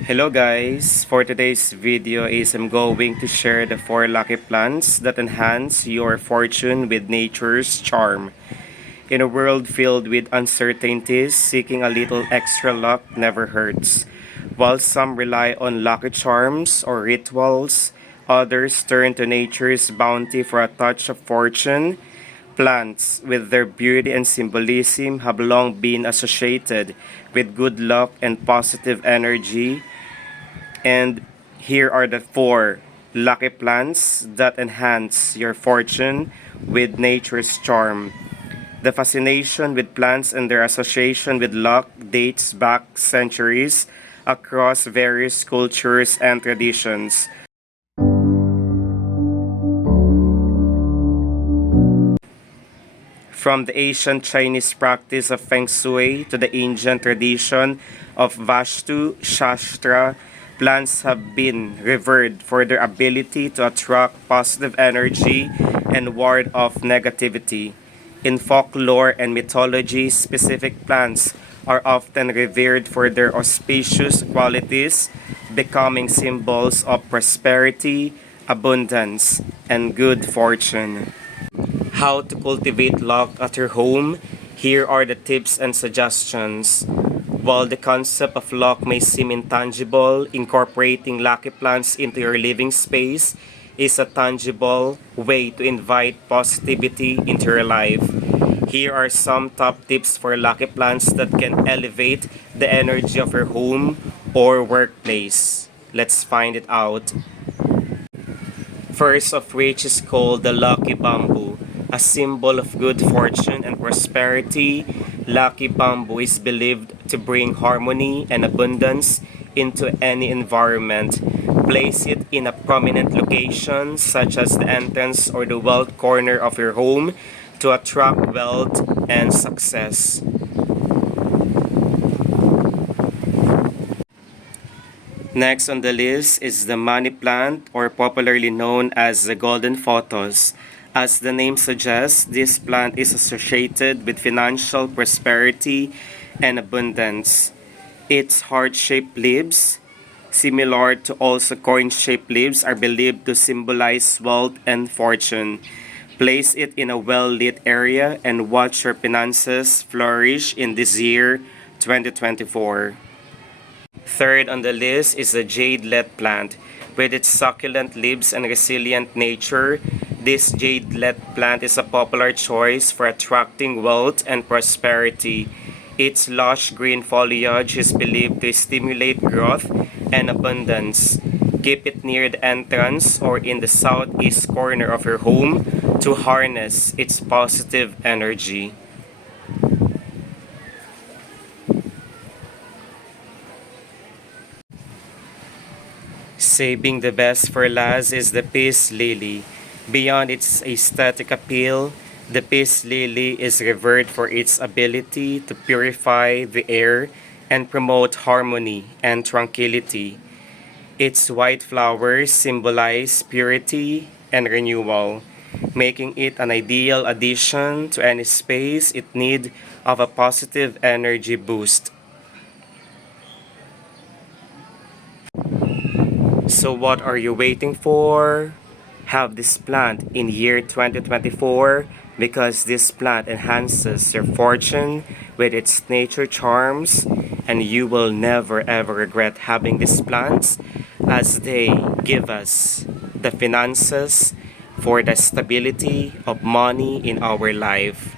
Hello guys, for today's video I'm going to share the 4 lucky plants that enhance your fortune with nature's charm. In a world filled with uncertainties, seeking a little extra luck never hurts. While some rely on lucky charms or rituals, others turn to nature's bounty for a touch of fortune. Plants, with their beauty and symbolism, have long been associated with good luck and positive energy. And here are the 4 lucky plants that enhance your fortune with nature's charm. The fascination with plants and their association with luck dates back centuries across various cultures and traditions. From the ancient Chinese practice of Feng Shui to the ancient tradition of Vastu Shastra, plants have been revered for their ability to attract positive energy and ward off negativity. In folklore and mythology, specific plants are often revered for their auspicious qualities, becoming symbols of prosperity, abundance, and good fortune. How to cultivate luck at your home? Here are the tips and suggestions. While the concept of luck may seem intangible, incorporating lucky plants into your living space is a tangible way to invite positivity into your life. Here are some top tips for lucky plants that can elevate the energy of your home or workplace. Let's find it out. First of which is called the lucky bamboo, a symbol of good fortune and prosperity. Lucky bamboo is believed to bring harmony and abundance into any environment. Place it in a prominent location such as the entrance or the wealth corner of your home to attract wealth and success. Next on the list is the money plant, or popularly known as the golden photos. As the name suggests, this plant is associated with financial prosperity and abundance. Its heart-shaped leaves, similar to also coin-shaped leaves, are believed to symbolize wealth and fortune. Place it in a well-lit area and watch your finances flourish in this year, 2024. Third on the list is the jadelet plant. With its succulent leaves and resilient nature, this jadelet plant is a popular choice for attracting wealth and prosperity. Its lush green foliage is believed to stimulate growth and abundance. Keep it near the entrance or in the southeast corner of your home to harness its positive energy. Saving the best for last is the peace lily. Beyond its aesthetic appeal, the peace lily is revered for its ability to purify the air and promote harmony and tranquility. Its white flowers symbolize purity and renewal, making it an ideal addition to any space in need of a positive energy boost. So what are you waiting for? Have this plant in year 2024 because this plant enhances your fortune with its nature charms, and you will never ever regret having these plants as they give us the finances for the stability of money in our life.